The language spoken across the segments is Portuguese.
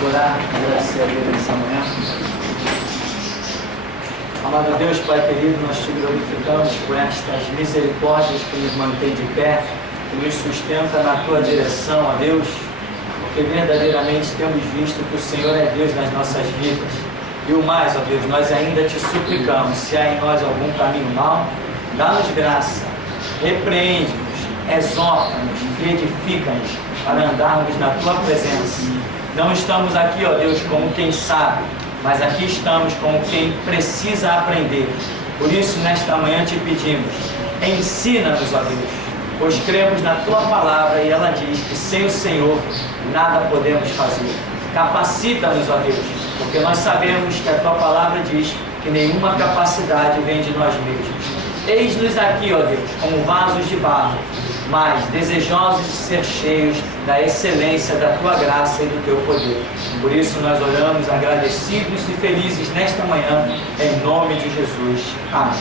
Vamos orar, agradecer a Deus nessa manhã. Amado Deus, Pai querido, nós te glorificamos por estas misericórdias que nos mantém de pé, que nos sustenta na tua direção, ó Deus, porque verdadeiramente temos visto que o Senhor é Deus nas nossas vidas. E o mais, ó Deus, nós ainda te suplicamos, se há em nós algum caminho mau, dá-nos graça, repreende-nos, exorta-nos e edifica-nos para andarmos na tua presença. Não estamos aqui, ó Deus, como quem sabe, mas aqui estamos como quem precisa aprender. Por isso, nesta manhã te pedimos, ensina-nos, ó Deus, pois cremos na tua palavra e ela diz que sem o Senhor nada podemos fazer. Capacita-nos, ó Deus, porque nós sabemos que a tua palavra diz que nenhuma capacidade vem de nós mesmos. Eis-nos aqui, ó Deus, como vasos de barro, mas desejosos de ser cheios da excelência da tua graça e do teu poder. Por isso nós oramos agradecidos e felizes nesta manhã, em nome de Jesus. Amém.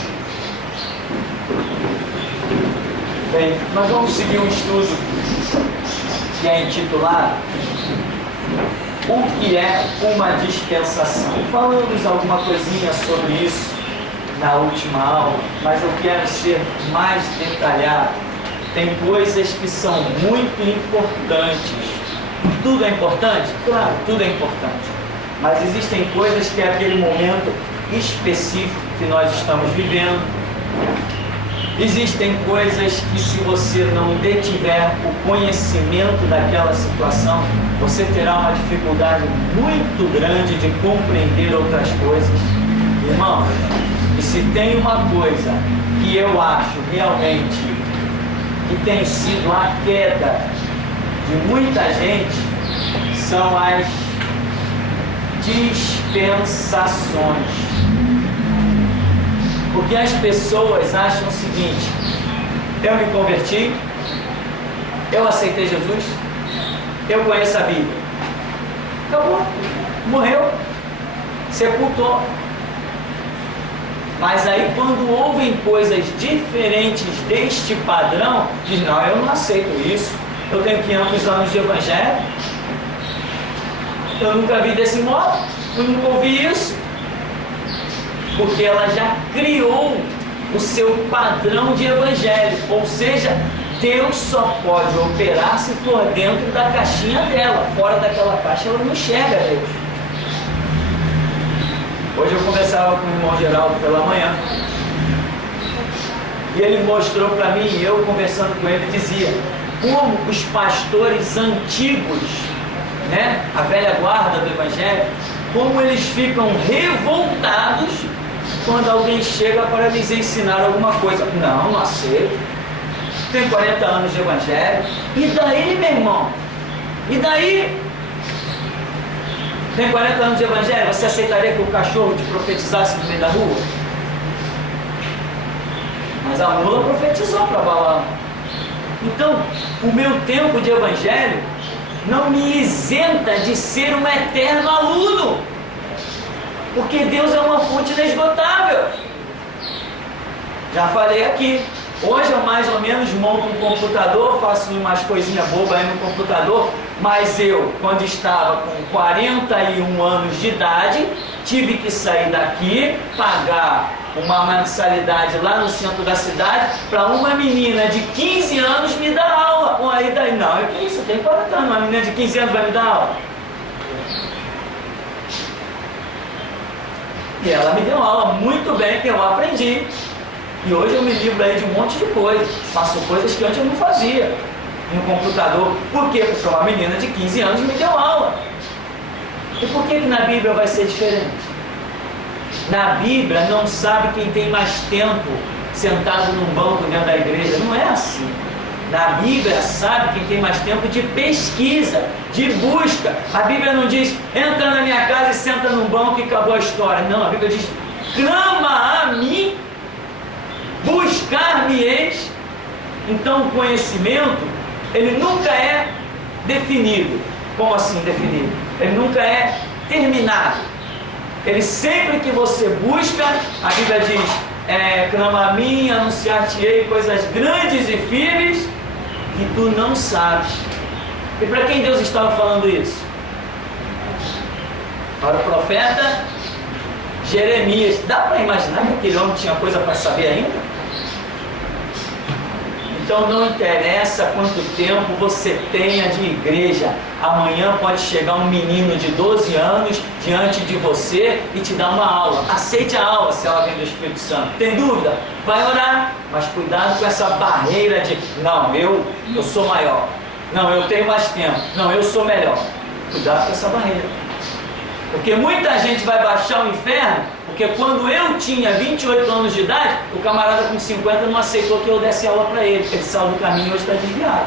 Bem, nós vamos seguir um estudo que é intitulado O que é uma dispensação? Falamos alguma coisinha sobre isso na última aula, mas eu quero ser mais detalhado. Tem coisas que são muito importantes. Tudo é importante? Claro, tudo é importante. Mas existem coisas que é aquele momento específico que nós estamos vivendo. Existem coisas que, se você não detiver o conhecimento daquela situação, você terá uma dificuldade muito grande de compreender outras coisas. Irmãos, e se tem uma coisa que eu acho realmente que tem sido a queda de muita gente, são as dispensações. Porque as pessoas acham o seguinte: eu me converti, eu aceitei Jesus, eu conheço a Bíblia, acabou, morreu, sepultou. Mas aí, quando ouvem coisas diferentes deste padrão, diz: não, eu não aceito isso, eu tenho 500 anos de evangelho, eu nunca vi desse modo, eu nunca ouvi isso. Porque ela já criou o seu padrão de evangelho, ou seja, Deus só pode operar se for dentro da caixinha dela. Fora daquela caixa ela não enxerga Deus. Hoje eu conversava com o irmão Geraldo pela manhã, e ele mostrou para mim, e eu conversando com ele, dizia como os pastores antigos, né, a velha guarda do evangelho, como eles ficam revoltados quando alguém chega para lhes ensinar alguma coisa. Não, não aceito. Tem 40 anos de evangelho. E daí, meu irmão? E daí? Tem 40 anos de evangelho, você aceitaria que o cachorro te profetizasse no meio da rua? Mas a mula profetizou para Balaão. Então, o meu tempo de evangelho não me isenta de ser um eterno aluno. Porque Deus é uma fonte inesgotável. Já falei aqui. Hoje eu mais ou menos monto um computador, faço umas coisinhas bobas aí no computador, mas eu, quando estava com 41 anos de idade, tive que sair daqui, pagar uma mensalidade lá no centro da cidade, para uma menina de 15 anos me dar aula. Aí daí, não, que isso, eu tenho 40 anos, uma menina de 15 anos vai me dar aula. E ela me deu aula muito bem, que eu aprendi. E hoje eu me livro aí de um monte de coisas. Faço coisas que antes eu não fazia no computador. Por quê? Porque uma menina de 15 anos me deu aula. E por que na Bíblia vai ser diferente? Na Bíblia não sabe quem tem mais tempo sentado num banco dentro da igreja. Não é assim. Na Bíblia sabe quem tem mais tempo de pesquisa, de busca. A Bíblia não diz: entra na minha casa e senta num banco e acabou a história. Não, a Bíblia diz: clama a mim, buscar-me-eis. Então o conhecimento, ele nunca é definido. Como assim definido? Ele nunca é terminado. Ele sempre que você busca, a Bíblia diz: clama a mim, anunciar-te-ei coisas grandes e firmes que tu não sabes. E para quem Deus estava falando isso? para o profeta Jeremias. Dá para imaginar que aquele homem tinha coisa para saber ainda? Então não interessa quanto tempo você tenha de igreja, amanhã pode chegar um menino de 12 anos diante de você e te dar uma aula. Aceite a aula se ela vem do Espírito Santo. Tem dúvida? Vai orar, mas cuidado com essa barreira de não, eu sou maior, não, eu tenho mais tempo, não, eu sou melhor. Cuidado com essa barreira, porque muita gente vai baixar o inferno, porque quando eu tinha 28 anos de idade, o camarada com 50 não aceitou que eu desse aula para ele, porque ele saiu do caminho e hoje está desviado.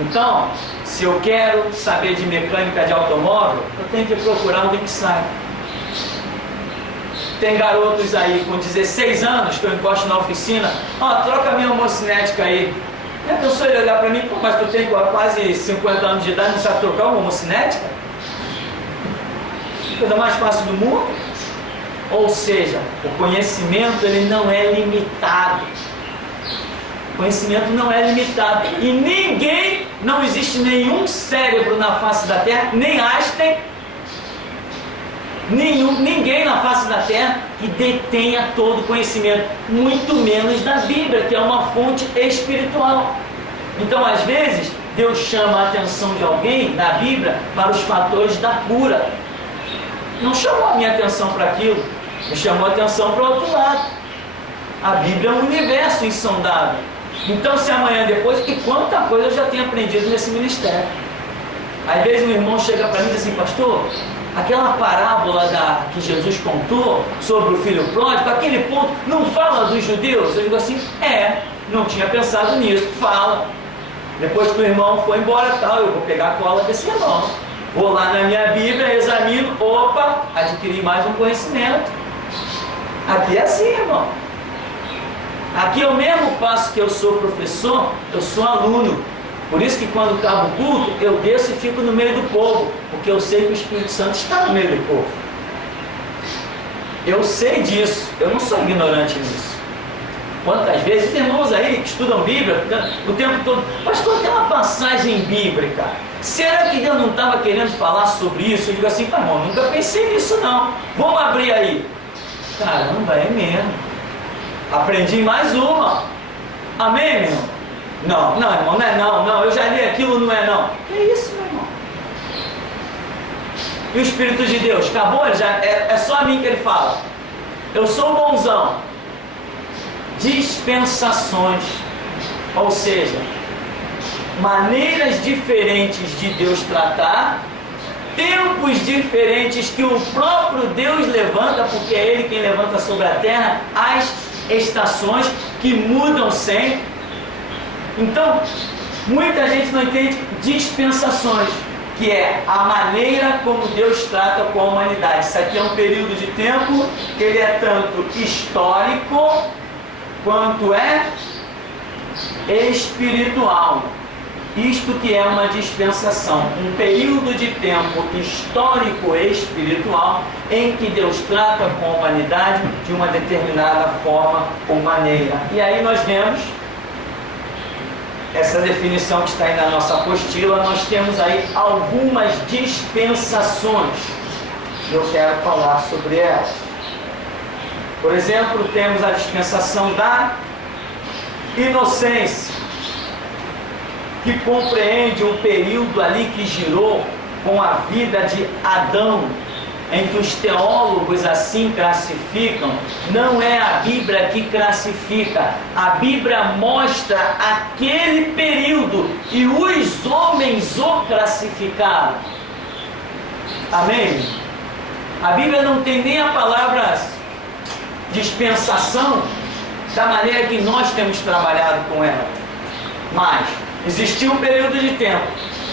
Então, se eu quero saber de mecânica de automóvel, eu tenho que procurar alguém que saiba. Tem garotos aí com 16 anos que eu encosto na oficina, troca a minha homocinética aí. E a pessoa ele olhar para mim, mas tu tem quase 50 anos de idade e não sabe trocar uma homocinética? Coisa mais fácil do mundo. Ou seja, o conhecimento ele não é limitado. O conhecimento não é limitado. E ninguém, não existe nenhum cérebro na face da Terra, nem Einstein, ninguém na face da Terra que detenha todo o conhecimento, muito menos da Bíblia, que é uma fonte espiritual. Então, às vezes, Deus chama a atenção de alguém na Bíblia para os fatores da cura. Não chamou a minha atenção para aquilo, me chamou a atenção para o outro lado. A Bíblia é um universo insondável. Então, se amanhã depois, e quanta coisa eu já tenho aprendido nesse ministério. Às vezes um irmão chega para mim e diz assim, pastor, aquela parábola que Jesus contou sobre o filho pródigo, aquele ponto, não fala dos judeus? Eu digo assim, não tinha pensado nisso, fala. Depois que o irmão foi embora, eu vou pegar a cola desse irmão. Vou lá na minha Bíblia, examino, adquiri mais um conhecimento. Aqui é assim, irmão. Aqui é o mesmo passo que eu sou professor, eu sou aluno. Por isso que quando acaba o culto, eu desço e fico no meio do povo, porque eu sei que o Espírito Santo está no meio do povo. Eu sei disso, eu não sou ignorante nisso. Quantas vezes, irmãos aí que estudam Bíblia o tempo todo, pastor, aquela passagem bíblica, será que Deus não estava querendo falar sobre isso? Eu digo assim, irmão, nunca pensei nisso não. Vamos abrir aí. Caramba, é mesmo. Aprendi mais uma. Amém, meu irmão? Não, irmão, não é não, eu já li aquilo, não é não. Que isso, meu irmão? E o Espírito de Deus? Acabou? É só a mim que ele fala. Eu sou bonzão. Dispensações, ou seja, maneiras diferentes de Deus tratar, tempos diferentes que o próprio Deus levanta, porque é Ele quem levanta sobre a terra as estações que mudam sempre. Então, muita gente não entende dispensações, que é a maneira como Deus trata com a humanidade. Isso aqui é um período de tempo que ele é tanto histórico quanto é espiritual. Isto que é uma dispensação, um período de tempo histórico e espiritual em que Deus trata com a humanidade de uma determinada forma ou maneira. E aí nós vemos essa definição que está aí na nossa apostila. Nós temos aí algumas dispensações. Eu quero falar sobre elas. Por exemplo, temos a dispensação da inocência, que compreende um período ali que girou com a vida de Adão, em que os teólogos assim classificam. Não é a Bíblia que classifica, a Bíblia mostra aquele período e os homens o classificaram. Amém? A Bíblia não tem nem a palavra dispensação da maneira que nós temos trabalhado com ela, mas existiu um período de tempo,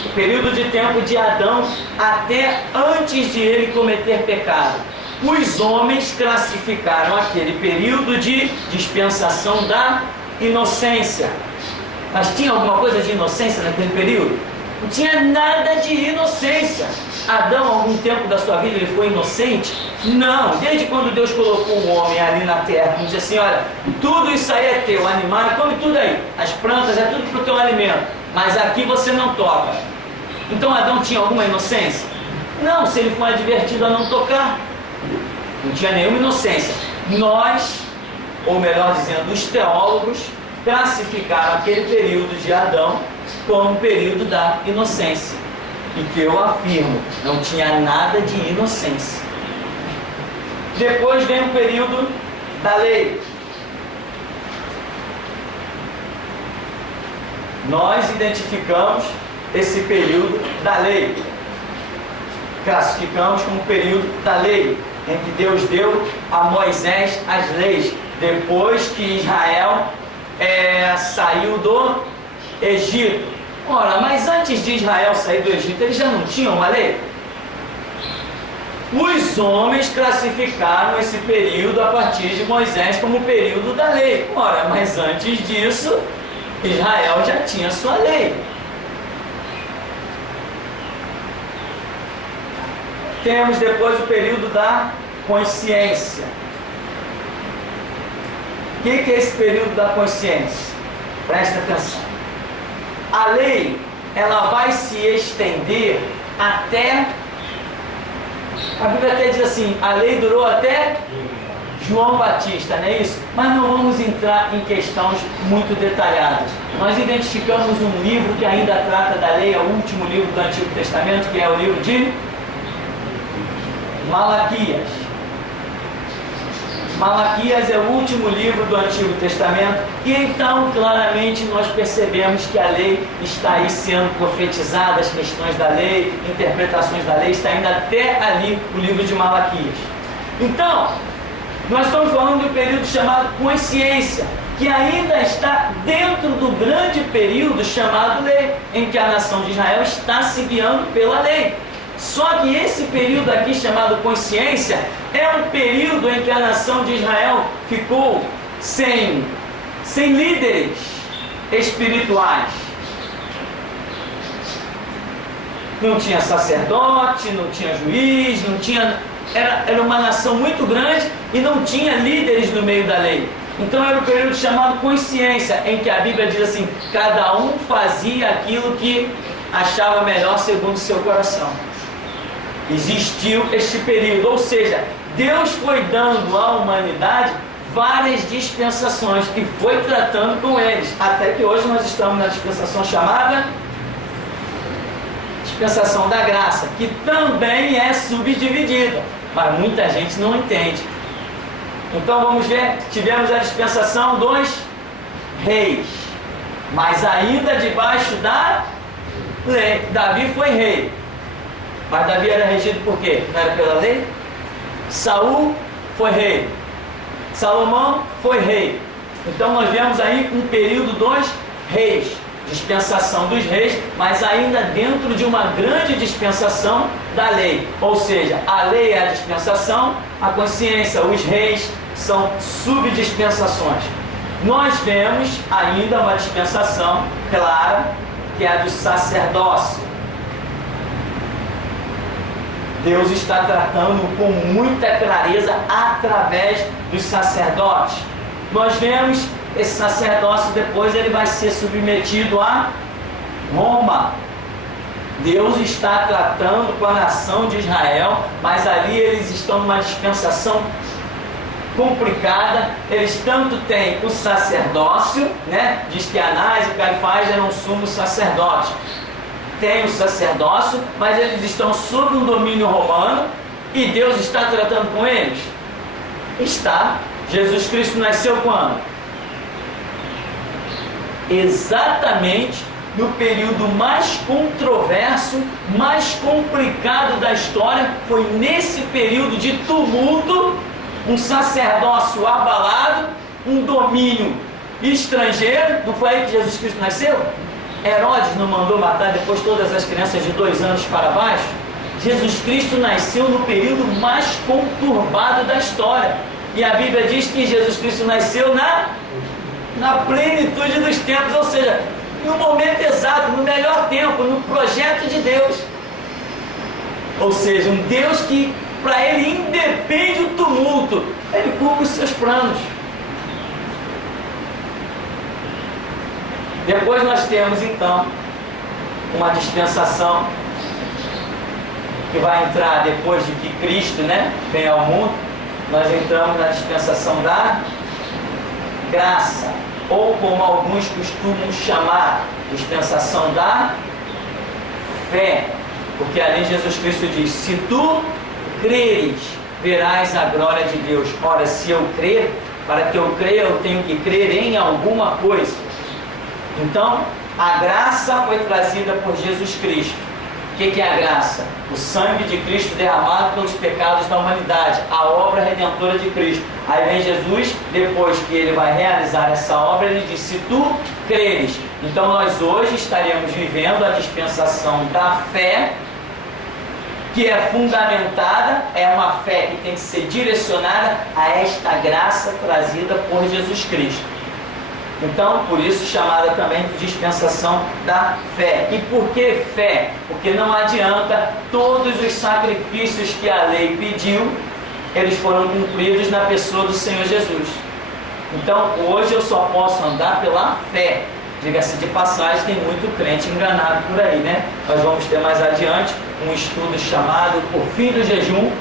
o período de tempo de Adão até antes de ele cometer pecado. Os homens classificaram aquele período de dispensação da inocência. Mas tinha alguma coisa de inocência naquele período? Não tinha nada de inocência. Adão, algum tempo da sua vida, ele foi inocente? Não. Desde quando Deus colocou um homem ali na terra, ele disse assim, olha, tudo isso aí é teu, animal, come tudo aí, as plantas, é tudo para o teu alimento, mas aqui você não toca. Então Adão tinha alguma inocência? Não, se ele foi advertido a não tocar, não tinha nenhuma inocência. Nós, ou melhor dizendo, os teólogos, classificaram aquele período de Adão como um período da inocência. E que eu afirmo, não tinha nada de inocência. Depois vem o período da lei. Nós identificamos esse período da lei. Classificamos como período da lei, em que Deus deu a Moisés as leis, depois que Israel saiu do Egito. Ora, mas antes de Israel sair do Egito, eles já não tinham uma lei? Os homens classificaram esse período a partir de Moisés como período da lei. Ora, mas antes disso, Israel já tinha sua lei. Temos depois o período da consciência. O que é esse período da consciência? Presta atenção. A lei, ela vai se estender até... A Bíblia até diz assim, a lei durou até João Batista, não é isso? Mas não vamos entrar em questões muito detalhadas. Nós identificamos um livro que ainda trata da lei, é o último livro do Antigo Testamento, que é o livro de Malaquias. Malaquias é o último livro do Antigo Testamento, e então claramente nós percebemos que a lei está aí sendo profetizada, as questões da lei, interpretações da lei, está indo até ali o livro de Malaquias. Então, nós estamos falando de um período chamado consciência, que ainda está dentro do grande período chamado lei, em que a nação de Israel está se guiando pela lei. Só que esse período aqui chamado consciência é um período em que a nação de Israel ficou sem líderes espirituais. Não tinha sacerdote, não tinha juiz, não tinha... Era uma nação muito grande e não tinha líderes no meio da lei. Então era um período chamado consciência, em que a Bíblia diz assim, cada um fazia aquilo que achava melhor segundo o seu coração. Existiu este período, ou seja, Deus foi dando à humanidade várias dispensações e foi tratando com eles, até que hoje nós estamos na dispensação chamada dispensação da graça, que também é subdividida, mas muita gente não entende. Então vamos ver, tivemos a dispensação dos reis, mas ainda debaixo da lei. Davi foi rei, mas Davi era regido por quê? Não era pela lei? Saul foi rei, Salomão foi rei. Então nós vemos aí um período dos reis, dispensação dos reis, mas ainda dentro de uma grande dispensação da lei. Ou seja, a lei é a dispensação, a consciência, os reis são subdispensações. Nós vemos ainda uma dispensação clara, que é a do sacerdócio. Deus está tratando com muita clareza através dos sacerdotes. Nós vemos esse sacerdócio, depois ele vai ser submetido a Roma. Deus está tratando com a nação de Israel, mas ali eles estão numa dispensação complicada. Eles tanto têm o sacerdócio, né? Diz que Anás e Caifás eram sumos sacerdotes. Tem o sacerdócio, mas eles estão sob um domínio romano e Deus está tratando com eles? Está. Jesus Cristo nasceu quando? Exatamente no período mais controverso, mais complicado da história. Foi nesse período de tumulto, um sacerdócio abalado, um domínio estrangeiro. Não foi aí que Jesus Cristo nasceu? Herodes não mandou matar depois todas as crianças de 2 anos para baixo? Jesus Cristo nasceu no período mais conturbado da história. E a Bíblia diz que Jesus Cristo nasceu na plenitude dos tempos, ou seja, no momento exato, no melhor tempo, no projeto de Deus. Ou seja, um Deus que para ele independe o tumulto, ele cumpre os seus planos. Depois nós temos então uma dispensação que vai entrar depois de que Cristo, né, vem ao mundo. Nós entramos na dispensação da graça, ou como alguns costumam chamar, dispensação da fé, porque ali Jesus Cristo diz: se tu creres, verás a glória de Deus. Ora, se eu crer, para que eu creia, eu tenho que crer em alguma coisa. Então, a graça foi trazida por Jesus Cristo. O que é a graça? O sangue de Cristo derramado pelos pecados da humanidade, a obra redentora de Cristo. Aí vem Jesus, depois que ele vai realizar essa obra, ele diz: se tu creres. Então nós hoje estaremos vivendo a dispensação da fé, que é fundamentada, é uma fé que tem que ser direcionada a esta graça trazida por Jesus Cristo. Então, por isso chamada também de dispensação da fé. E por que fé? Porque não adianta, todos os sacrifícios que a lei pediu, eles foram cumpridos na pessoa do Senhor Jesus. Então, hoje eu só posso andar pela fé. Diga-se de passagem, tem muito crente enganado por aí, né? Nós vamos ter mais adiante um estudo chamado O Fim do Jejum.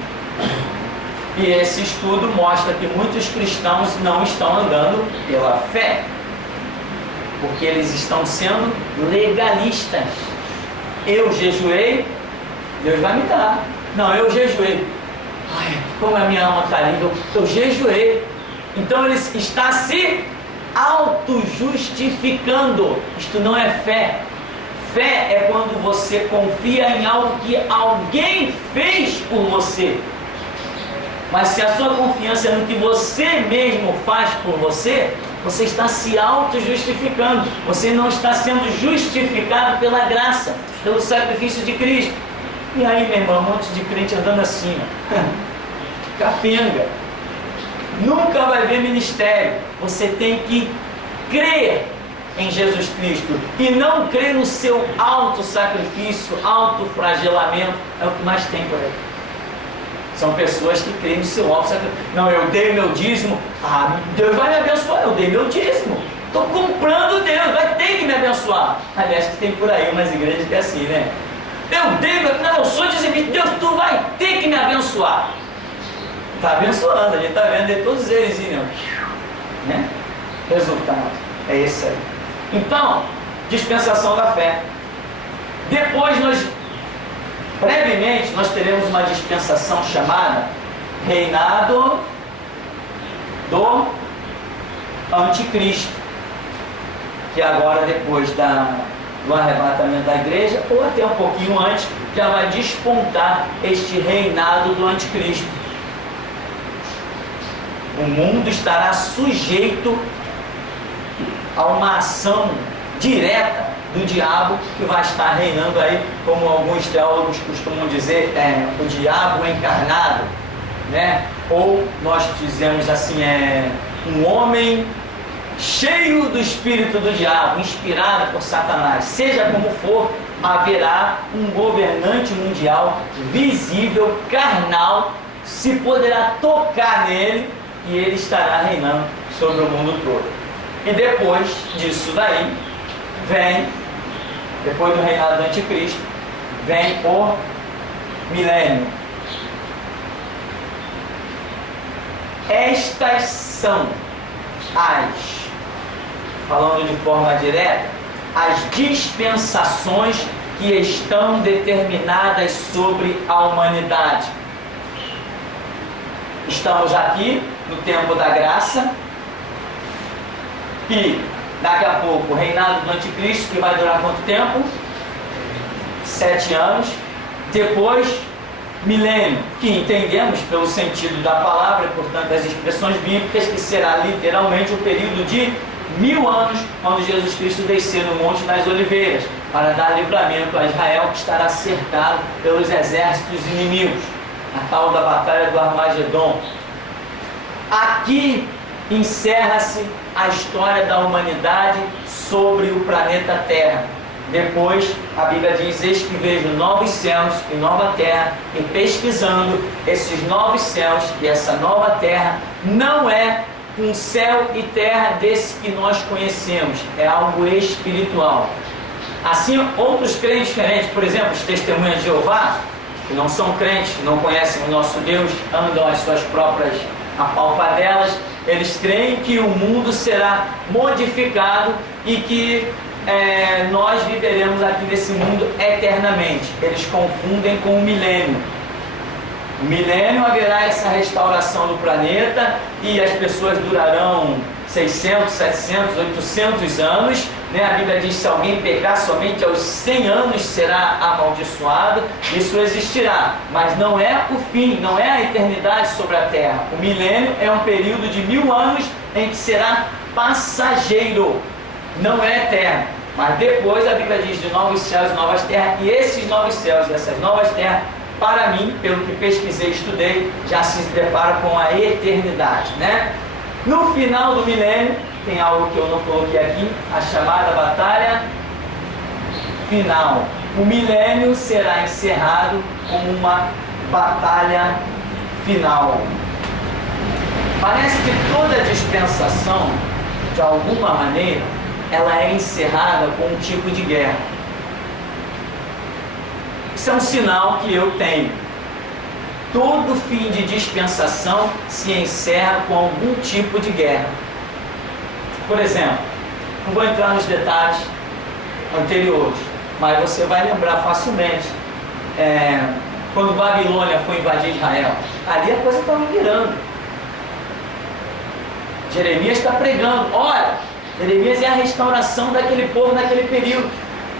E esse estudo mostra que muitos cristãos não estão andando pela fé, porque eles estão sendo legalistas. Eu jejuei, Deus vai me dar. Não, eu jejuei. Ai, como a minha alma está livre, eu jejuei. Então ele está se auto-justificando. Isto não é fé. Fé é quando você confia em algo que alguém fez por você. Mas se a sua confiança é no que você mesmo faz por você, você está se auto-justificando. Você não está sendo justificado pela graça, pelo sacrifício de Cristo. E aí, meu irmão, um monte de crente andando assim, ó. Capenga. Nunca vai ver ministério. Você tem que crer em Jesus Cristo e não crer no seu auto-sacrifício, auto-flagelamento. É o que mais tem por aí. São pessoas que creem no seu auto-sacrifício. Não, eu dei meu dízimo. Ah, Deus vai me abençoar. Eu dei meu dízimo. Estou comprando Deus, vai ter que me abençoar. Aliás, que tem por aí umas igrejas que é assim, né? Eu dei meu... Não, eu sou dizimista. Deus, tu vai ter que me abençoar. Está abençoando, a gente está vendo de todos eles, né? Resultado. É esse aí. Então, dispensação da fé. Depois brevemente, nós teremos uma dispensação chamada Reinado do Anticristo, que agora, depois do arrebatamento da igreja, ou até um pouquinho antes, já vai despontar este reinado do Anticristo. O mundo estará sujeito a uma ação direta do diabo, que vai estar reinando aí, como alguns teólogos costumam dizer, o diabo encarnado, né? Ou nós dizemos assim, um homem cheio do espírito do diabo, inspirado por Satanás. Seja como for, haverá um governante mundial visível, carnal, se poderá tocar nele e ele estará reinando sobre o mundo todo. E depois disso daí, depois do reinado do Anticristo, vem o milênio. Estas são falando de forma direta, as dispensações que estão determinadas sobre a humanidade. Estamos aqui no tempo da graça, e daqui a pouco o reinado do Anticristo, que vai durar quanto tempo? 7 anos. Depois, milênio, que entendemos pelo sentido da palavra, portanto as expressões bíblicas, que será literalmente o período de 1000 anos, quando Jesus Cristo descer no Monte das Oliveiras, para dar livramento a Israel, que estará cercado pelos exércitos inimigos, a tal da batalha do Armagedon. Aqui encerra-se a história da humanidade sobre o planeta Terra. Depois, a Bíblia diz: eis que vejo novos céus e nova terra, e pesquisando esses novos céus e essa nova terra, não é um céu e terra desse que nós conhecemos, é algo espiritual. Assim, outros crentes diferentes, por exemplo, os testemunhas de Jeová, que não são crentes, não conhecem o nosso Deus, andam as suas próprias apalpadelas, eles creem que o mundo será modificado e que nós viveremos aqui nesse mundo eternamente. Eles confundem com o milênio. O milênio haverá essa restauração do planeta e as pessoas durarão 600, 700, 800 anos, né? A Bíblia diz que se alguém pecar somente aos 100 anos será amaldiçoado. Isso existirá, mas não é o fim, não é a eternidade sobre a terra. O milênio é um período de 1000 anos em que será passageiro, não é eterno. Mas depois a Bíblia diz de novos céus e novas terras, e esses novos céus e essas novas terras, para mim, pelo que pesquisei e estudei, já se depara com a eternidade, né? No final do milênio, tem algo que eu não coloquei aqui, a chamada batalha final. O milênio será encerrado como uma batalha final. Parece que toda dispensação, de alguma maneira, ela é encerrada com um tipo de guerra. Isso é um sinal que eu tenho. Todo fim de dispensação se encerra com algum tipo de guerra. Por exemplo, não vou entrar nos detalhes anteriores, mas você vai lembrar facilmente. Quando Babilônia foi invadir Israel, ali a coisa estava virando. Jeremias está pregando, olha, Jeremias é a restauração daquele povo naquele período.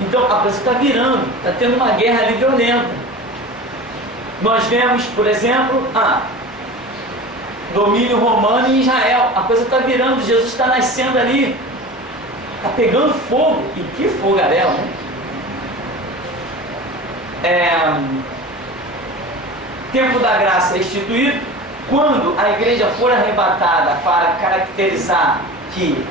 Então a coisa está virando, está tendo uma guerra ali violenta. Nós vemos, por exemplo, domínio romano em Israel. A coisa está virando, Jesus está nascendo ali. Está pegando fogo. E que fogaréu, né? Tempo da graça é instituído. Quando a igreja for arrebatada para caracterizar que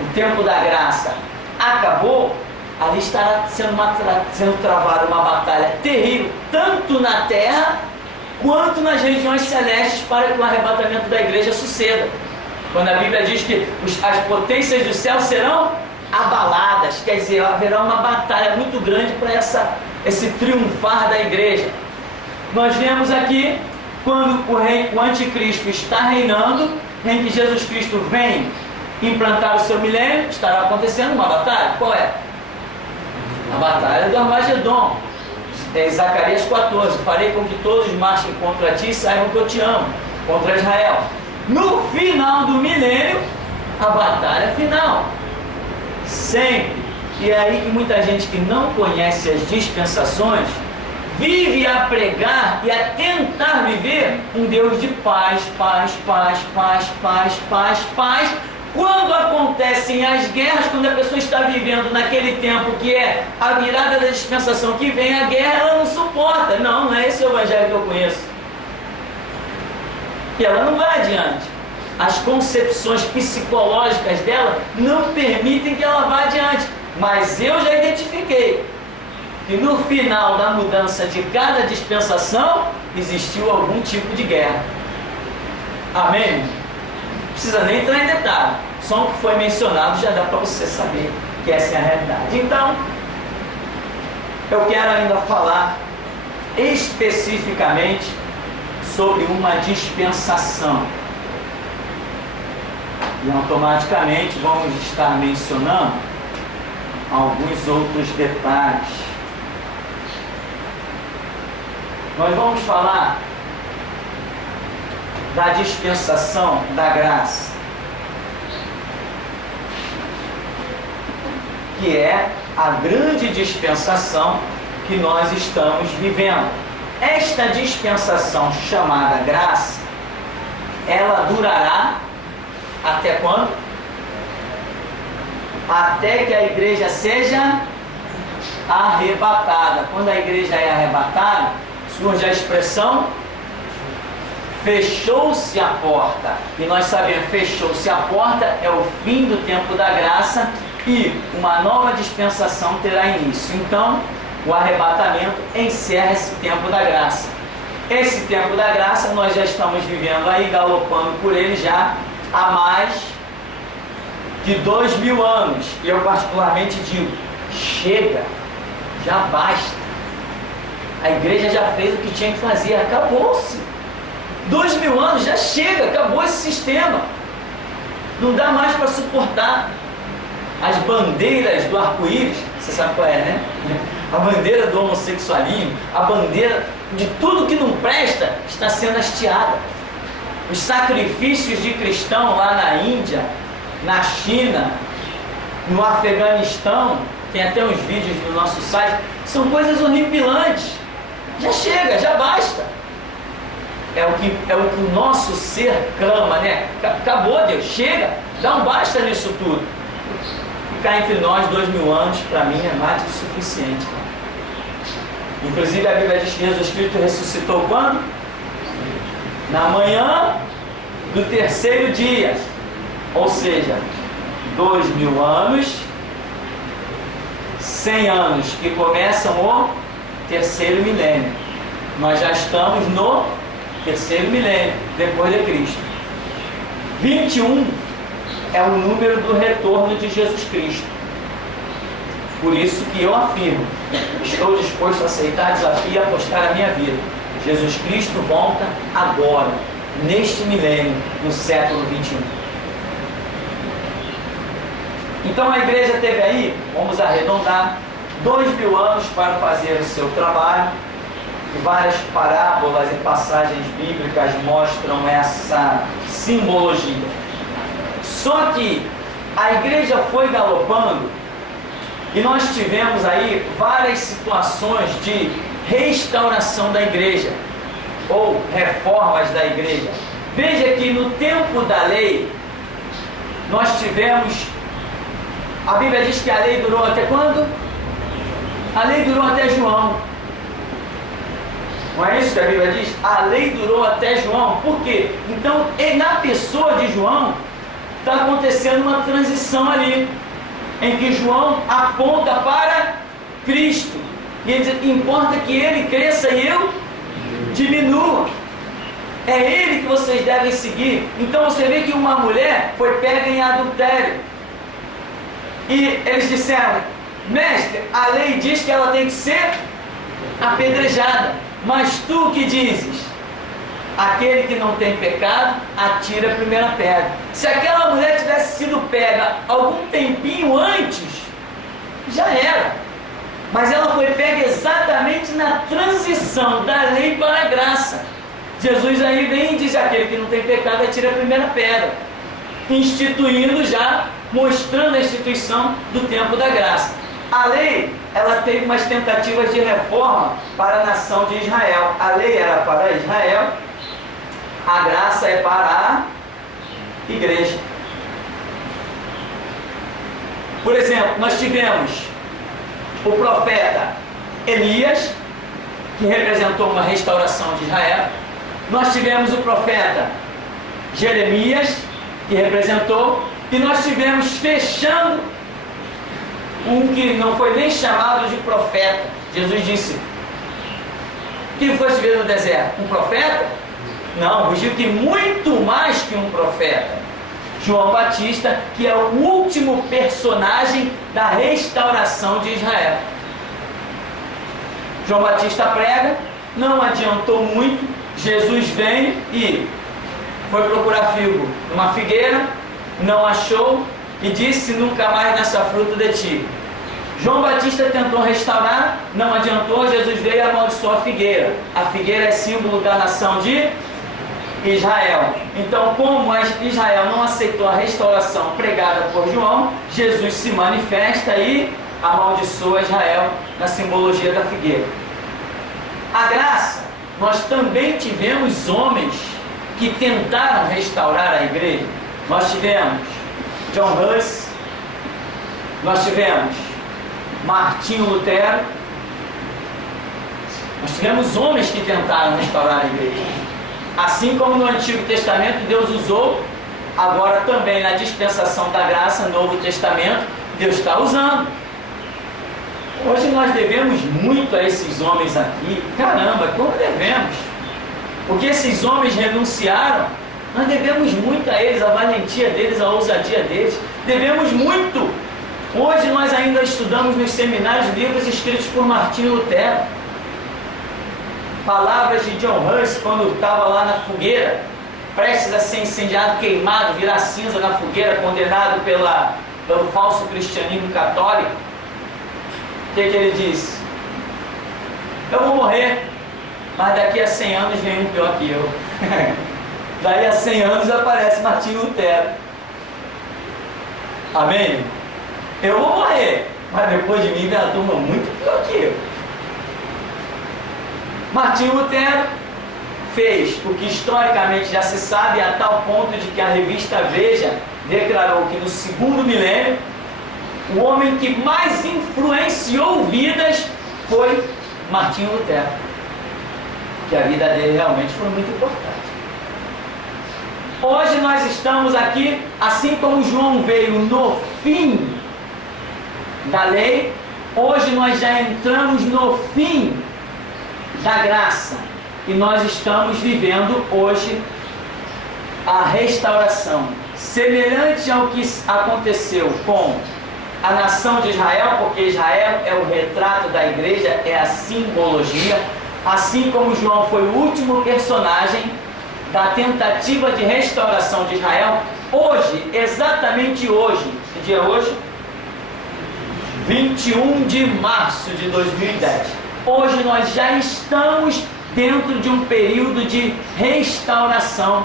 o tempo da graça acabou, ali estará sendo travada uma batalha terrível, tanto na terra quanto nas regiões celestes, para que o arrebatamento da igreja suceda. Quando a Bíblia diz que as potências do céu serão abaladas, quer dizer, haverá uma batalha muito grande para esse triunfar da igreja. Nós vemos aqui, quando o anticristo está reinando, em que Jesus Cristo vem implantar o seu milênio, estará acontecendo uma batalha. Qual é? A batalha do Armagedon. Zacarias 14, farei com que todos marchem contra ti e saibam que eu te amo, contra Israel. No final do milênio, a batalha final. Sempre. E é aí que muita gente que não conhece as dispensações vive a pregar e a tentar viver um Deus de paz, paz, paz, paz, paz, paz, paz. Quando acontecem as guerras, quando a pessoa está vivendo naquele tempo que é a virada da dispensação, que vem a guerra, ela não suporta. Não é esse o evangelho que eu conheço. E ela não vai adiante. As concepções psicológicas dela não permitem que ela vá adiante. Mas eu já identifiquei que no final da mudança de cada dispensação existiu algum tipo de guerra. Amém? Não precisa nem entrar em detalhe. Só o que foi mencionado já dá para você saber que essa é a realidade. Então, eu quero ainda falar especificamente sobre uma dispensação. E automaticamente vamos estar mencionando alguns outros detalhes. Nós vamos falar da dispensação da graça, que é a grande dispensação que nós estamos vivendo. Esta dispensação chamada graça, ela durará até quando? Até que a igreja seja arrebatada. Quando a igreja é arrebatada, surge a expressão fechou-se a porta. E nós sabemos, fechou-se a porta é o fim do tempo da graça e uma nova dispensação terá início. Então, o arrebatamento encerra esse tempo da graça. Esse tempo da graça nós já estamos vivendo aí, galopando por ele já há mais de 2000 anos. E eu particularmente digo, chega, já basta. A igreja já fez o que tinha que fazer, acabou-se. 2000 anos, já chega, acabou esse sistema. Não dá mais para suportar. As bandeiras do arco-íris, você sabe qual é, né? A bandeira do homossexualismo, a bandeira de tudo que não presta está sendo hasteada. Os sacrifícios de cristão lá na Índia, na China, no Afeganistão, tem até uns vídeos no nosso site, são coisas horripilantes. Já chega, já basta. É o que o nosso ser clama, né? Acabou, Deus, chega, dá um basta nisso tudo. Ficar entre nós 2000 anos, para mim, é mais do que suficiente. Inclusive a Bíblia diz que Jesus Cristo ressuscitou quando? Na manhã do terceiro dia. Ou seja, 2000 anos, 100 anos que começam o terceiro milênio. Nós já estamos no terceiro milênio, depois de Cristo. 21 é o número do retorno de Jesus Cristo. Por isso que eu afirmo, estou disposto a aceitar desafio e apostar a minha vida. Jesus Cristo volta agora, neste milênio, no século 21. Então a igreja teve aí, vamos arredondar, 2000 anos para fazer o seu trabalho. E várias parábolas e passagens bíblicas mostram essa simbologia. Só que a igreja foi galopando e nós tivemos aí várias situações de restauração da igreja ou reformas da igreja. Veja que no tempo da lei nós tivemos, a Bíblia diz que a lei durou até quando? A lei durou até João. Não é isso que a Bíblia diz? A lei durou até João. Por quê? Então, na pessoa de João, está acontecendo uma transição ali, em que João aponta para Cristo. E ele diz, importa que ele cresça e eu diminua. É ele que vocês devem seguir. Então você vê que uma mulher foi pega em adultério. E eles disseram, mestre, a lei diz que ela tem que ser apedrejada. Mas tu que dizes? Aquele que não tem pecado, atira a primeira pedra. Se aquela mulher tivesse sido pega algum tempinho antes, já era. Mas ela foi pega exatamente na transição da lei para a graça. Jesus aí vem e diz, aquele que não tem pecado, atira a primeira pedra. Instituindo já, mostrando a instituição do tempo da graça. A lei, ela teve umas tentativas de reforma para a nação de Israel. A lei era para Israel, a graça é para a igreja. Por exemplo, nós tivemos o profeta Elias, que representou uma restauração de Israel. Nós tivemos o profeta Jeremias, que representou, e nós tivemos fechando um que não foi nem chamado de profeta. Jesus disse, quem fosse ver no deserto? Um profeta? Não, rugiu que muito mais que um profeta. João Batista, que é o último personagem da restauração de Israel. João Batista prega, não adiantou muito, Jesus vem e foi procurar figo numa figueira, não achou e disse, nunca mais nessa fruta de ti. João Batista tentou restaurar, não adiantou, Jesus veio e amaldiçoou a figueira. A figueira é símbolo da nação de Israel. Então, como Israel não aceitou a restauração pregada por João, Jesus se manifesta e amaldiçoa Israel na simbologia da figueira. A graça, nós também tivemos homens que tentaram restaurar a igreja. Nós tivemos John Huss, nós tivemos Martinho Lutero, nós tivemos homens que tentaram restaurar a igreja. Assim como no Antigo Testamento Deus usou, agora também na dispensação da graça, Novo Testamento, Deus está usando. Hoje nós devemos muito a esses homens aqui. Caramba, como devemos? Porque esses homens renunciaram, nós devemos muito a eles, a valentia deles, a ousadia deles. Devemos muito. Hoje nós ainda estudamos nos seminários livros escritos por Martinho Lutero. Palavras de John Huss quando estava lá na fogueira, prestes a ser incendiado, queimado, virar cinza na fogueira, condenado pelo falso cristianismo católico. O que ele disse? Eu vou morrer, mas daqui a 100 anos vem um pior que eu. Daí a 100 anos aparece Martinho Lutero. Amém? Eu vou morrer, mas depois de mim vem a turma muito pior que eu. Martinho Lutero fez o que historicamente já se sabe, a tal ponto de que a revista Veja declarou que no segundo milênio o homem que mais influenciou vidas foi Martinho Lutero, que a vida dele realmente foi muito importante. Hoje nós estamos aqui, assim como João veio no fim da lei, hoje nós já entramos no fim da graça e nós estamos vivendo hoje a restauração, semelhante ao que aconteceu com a nação de Israel, porque Israel é o retrato da igreja, é a simbologia, assim como João foi o último personagem da tentativa de restauração de Israel. Hoje, exatamente hoje, que dia é hoje? 21 de março de 2010. Hoje nós já estamos dentro de um período de restauração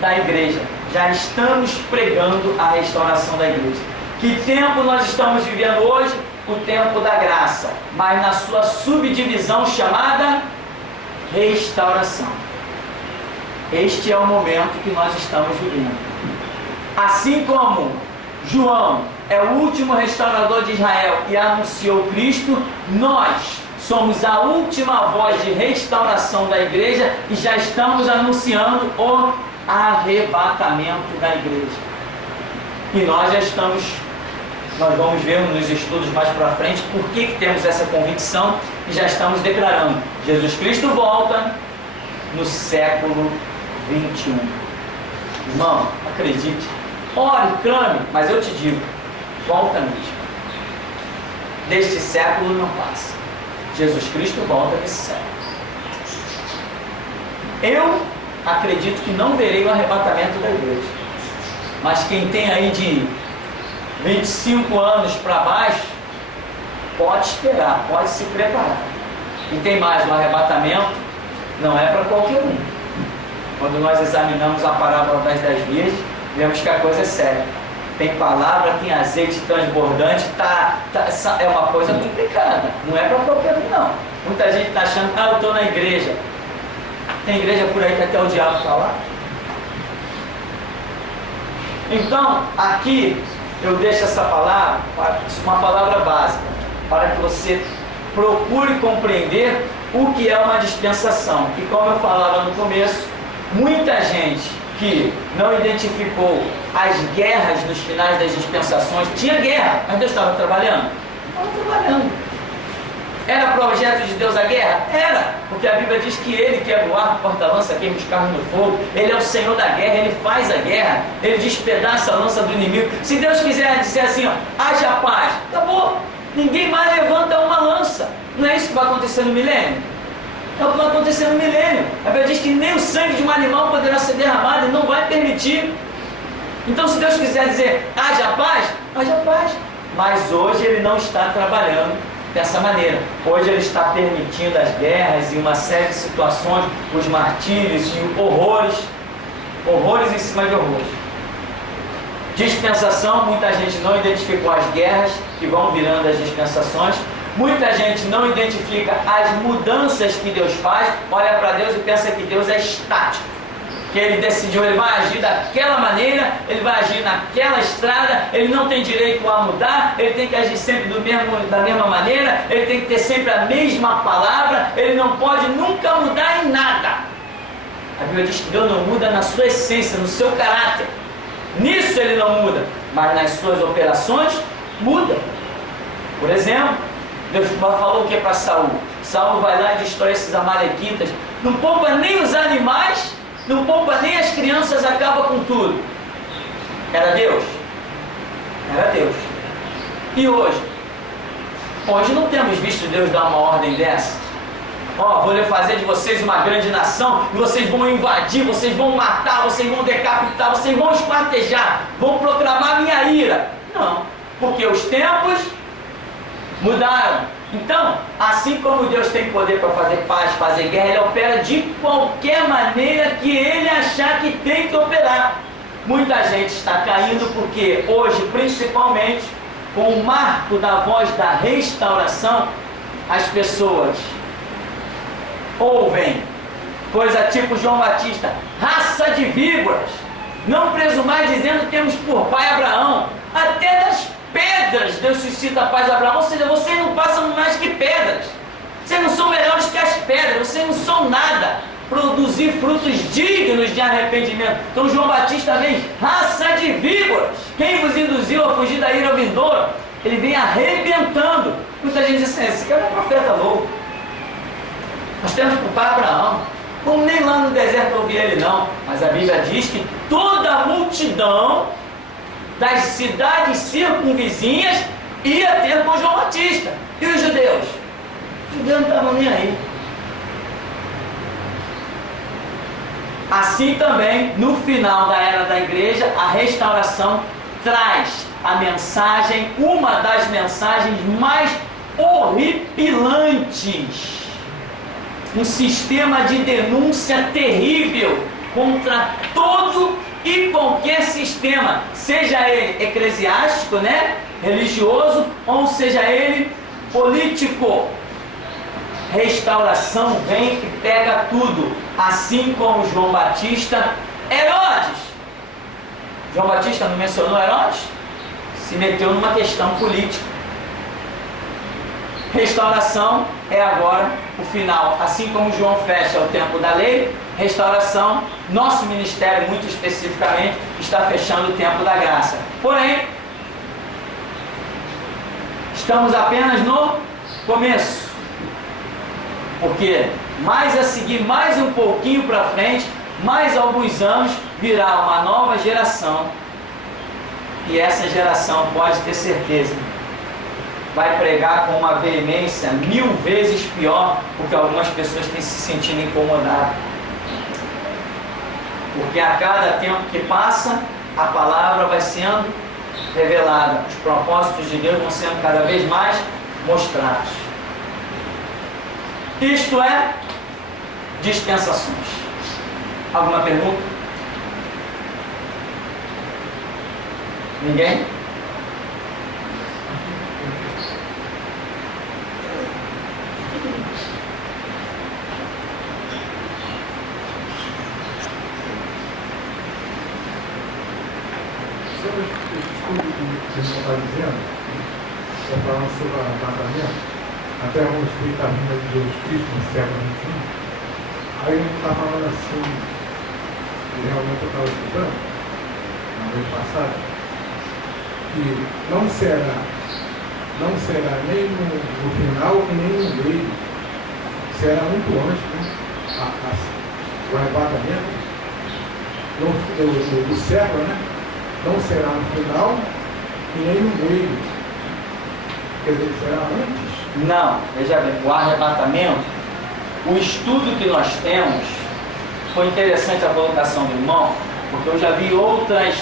da igreja. Já estamos pregando a restauração da igreja. Que tempo nós estamos vivendo hoje? O tempo da graça, mas na sua subdivisão chamada restauração. Este é o momento que nós estamos vivendo. Assim como João é o último restaurador de Israel e anunciou Cristo, nós somos a última voz de restauração da igreja e já estamos anunciando o arrebatamento da igreja. E nós vamos ver nos estudos mais para frente por que temos essa convicção e já estamos declarando: Jesus Cristo volta no século 21. Irmão, acredite, ore, clame, mas eu te digo, volta mesmo. Deste século não passa. Jesus Cristo volta nesse século. Eu acredito que não verei o arrebatamento da igreja, mas quem tem aí de 25 anos para baixo, pode esperar, pode se preparar. E tem mais, o arrebatamento não é para qualquer um. Quando nós examinamos a parábola das 10 virgens, vemos que a coisa é séria. Tem palavra, tem azeite transbordante, é uma coisa complicada. Não é para qualquer um, não. Muita gente está achando, eu estou na igreja. Tem igreja por aí que até o diabo está lá. Então, aqui eu deixo essa palavra, uma palavra básica, para que você procure compreender o que é uma dispensação. E como eu falava no começo, muita gente que não identificou as guerras nos finais das dispensações, tinha guerra, mas Deus estava trabalhando? Estava trabalhando. Era projeto de Deus a guerra? Era, porque a Bíblia diz que Ele quebra o arco, porta-lança, queima os carros no fogo, Ele é o Senhor da guerra, Ele faz a guerra, Ele despedaça a lança do inimigo. Se Deus quiser dizer assim, ó, haja paz, acabou, ninguém mais levanta uma lança. Não é isso que vai acontecer no milênio? É o que vai acontecer no milênio. A Bíblia diz que nem o sangue de um animal poderá ser derramado e não vai permitir. Então, se Deus quiser dizer haja paz, haja paz. Mas hoje Ele não está trabalhando dessa maneira. Hoje Ele está permitindo as guerras e uma série de situações, os martírios e horrores em cima de horrores. Dispensação, muita gente não identificou as guerras que vão virando as dispensações. Muita gente não identifica as mudanças que Deus faz, olha para Deus e pensa que Deus é estático, que Ele decidiu, Ele vai agir daquela maneira, Ele vai agir naquela estrada, Ele não tem direito a mudar, Ele tem que agir sempre da mesma maneira, Ele tem que ter sempre a mesma palavra, Ele não pode nunca mudar em nada. A Bíblia diz que Deus não muda na sua essência, no seu caráter. Nisso Ele não muda, mas nas suas operações muda. Por exemplo, Deus falou o que para Saul? Saul vai lá e destrói esses amalequitas, não poupa nem os animais, não poupa nem as crianças, acaba com tudo. Era Deus? Era Deus. E hoje? Hoje não temos visto Deus dar uma ordem dessa. Ó, vou fazer de vocês uma grande nação, e vocês vão invadir, vocês vão matar, vocês vão decapitar, vocês vão esquartejar, vão proclamar minha ira. Não, porque os tempos mudaram. Então, assim como Deus tem poder para fazer paz, fazer guerra, Ele opera de qualquer maneira que Ele achar que tem que operar. Muita gente está caindo porque hoje, principalmente, com o marco da voz da restauração, as pessoas ouvem coisa tipo João Batista: raça de víboras, não presumais dizendo que temos por pai Abraão. Até das pedras Deus suscita a paz a Abraão. Ou seja, vocês não passam mais que pedras, vocês não são melhores que as pedras, vocês não são nada. Produzir frutos dignos de arrependimento. Então João Batista vem: raça de víboras, quem vos induziu a fugir da ira vindoura? Ele vem arrebentando. Muita gente diz assim: esse cara é um profeta louco, nós temos por pai Abraão, como nem lá no deserto ouvir ele não. Mas a Bíblia diz que toda a multidão das cidades circunvizinhas ia ter com João Batista. E os judeus? Os judeus não estavam nem aí. Assim também, no final da era da igreja, a restauração traz a mensagem, uma das mensagens mais horripilantes, um sistema de denúncia terrível contra todo e qualquer sistema, seja ele eclesiástico, religioso, ou seja ele político. Restauração vem e pega tudo, assim como João Batista. Herodes, João Batista não mencionou Herodes? Se meteu numa questão política. Restauração é agora o final. Assim como João fecha o tempo da lei, restauração, nosso ministério muito especificamente, está fechando o tempo da graça. Porém, estamos apenas no começo. Porque mais a seguir, mais um pouquinho para frente, mais alguns anos, virá uma nova geração. E essa geração, pode ter certeza, vai pregar com uma veemência 1000 vezes pior, porque algumas pessoas têm se sentido incomodadas. Porque a cada tempo que passa, a palavra vai sendo revelada, os propósitos de Deus vão sendo cada vez mais mostrados. Isto é dispensações. Alguma pergunta? Ninguém? Sobre o estudo que você está dizendo, você está falando sobre o arrebatamento, até a respeito da vinda de Jesus Cristo no século XXI. Aí ele está falando assim, e realmente eu estava estudando, na vez passada, que não será nem no final e nem no meio, será muito antes, o arrebatamento do século, não será no final e nem no meio, quer dizer, será antes. Não, veja bem, o arrebatamento, o estudo que nós temos, foi interessante a colocação do irmão, porque eu já vi outras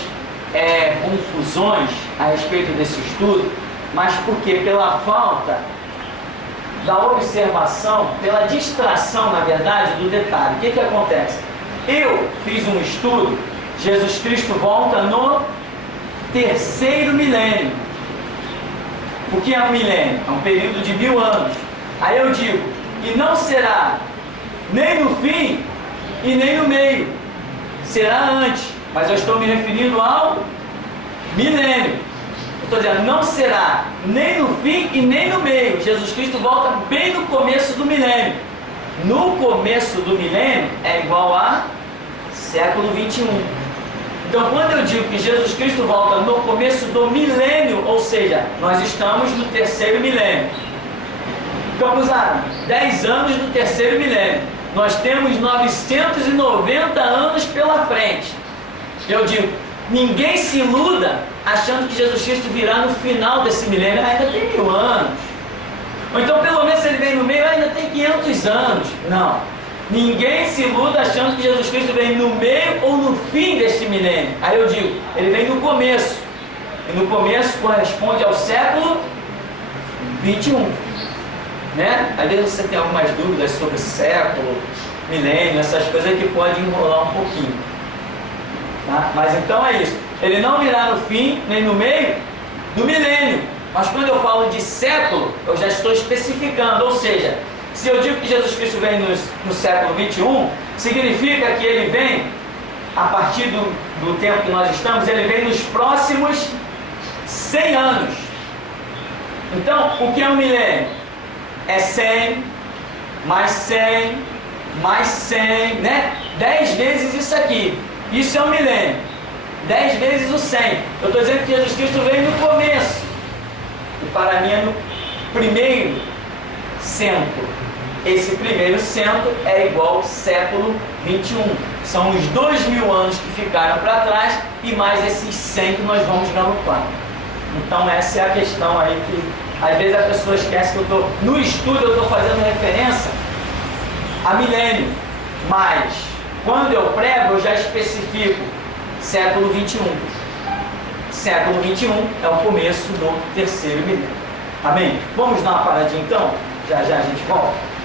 confusões a respeito desse estudo, mas porque pela falta da observação, pela distração, na verdade, do detalhe. O que acontece? Eu fiz um estudo, Jesus Cristo volta no 3º milênio. O que é um milênio? É um período de 1000 anos. Aí eu digo, e não será nem no fim e nem no meio, será antes, mas eu estou me referindo ao milênio. Eu estou dizendo, não será nem no fim e nem no meio. Jesus Cristo volta bem no começo do milênio. No começo do milênio é igual a século 21. Então, quando eu digo que Jesus Cristo volta no começo do milênio, ou seja, nós estamos no 3º milênio. Vamos lá, 10 anos do 3º milênio. Nós temos 990 anos pela frente. Eu digo, ninguém se iluda achando que Jesus Cristo virá no final desse milênio. Ainda tem 1000 anos. Ou então, pelo menos, se ele vem no meio, ainda tem 500 anos. Não. Ninguém se iluda achando que Jesus Cristo vem no meio ou no fim deste milênio. Aí eu digo, ele vem no começo. E no começo corresponde ao século 21. Né? Às vezes você tem algumas dúvidas sobre século, milênio, essas coisas que podem enrolar um pouquinho. Tá? Mas então é isso. Ele não virá no fim, nem no meio do milênio. Mas quando eu falo de século, eu já estou especificando. Ou seja, se eu digo que Jesus Cristo vem no século 21, significa que ele vem, a partir do tempo que nós estamos, ele vem nos próximos 100 anos. Então, o que é um milênio? É 100, mais 100, mais 100, né? 10 vezes isso aqui. Isso é um milênio. 10 vezes o 100. Eu estou dizendo que Jesus Cristo veio no começo. E para mim é no primeiro cento. Esse primeiro cento é igual ao século 21. São os 2000 anos que ficaram para trás e mais esses 100 que nós vamos galopar. Então essa é a questão aí que às vezes a pessoa esquece que eu estou no estudo, eu estou fazendo referência a milênio, mas quando eu prego eu já especifico século 21. Século 21 é o começo do terceiro milênio. Amém? Vamos dar uma paradinha então? Já já a gente volta.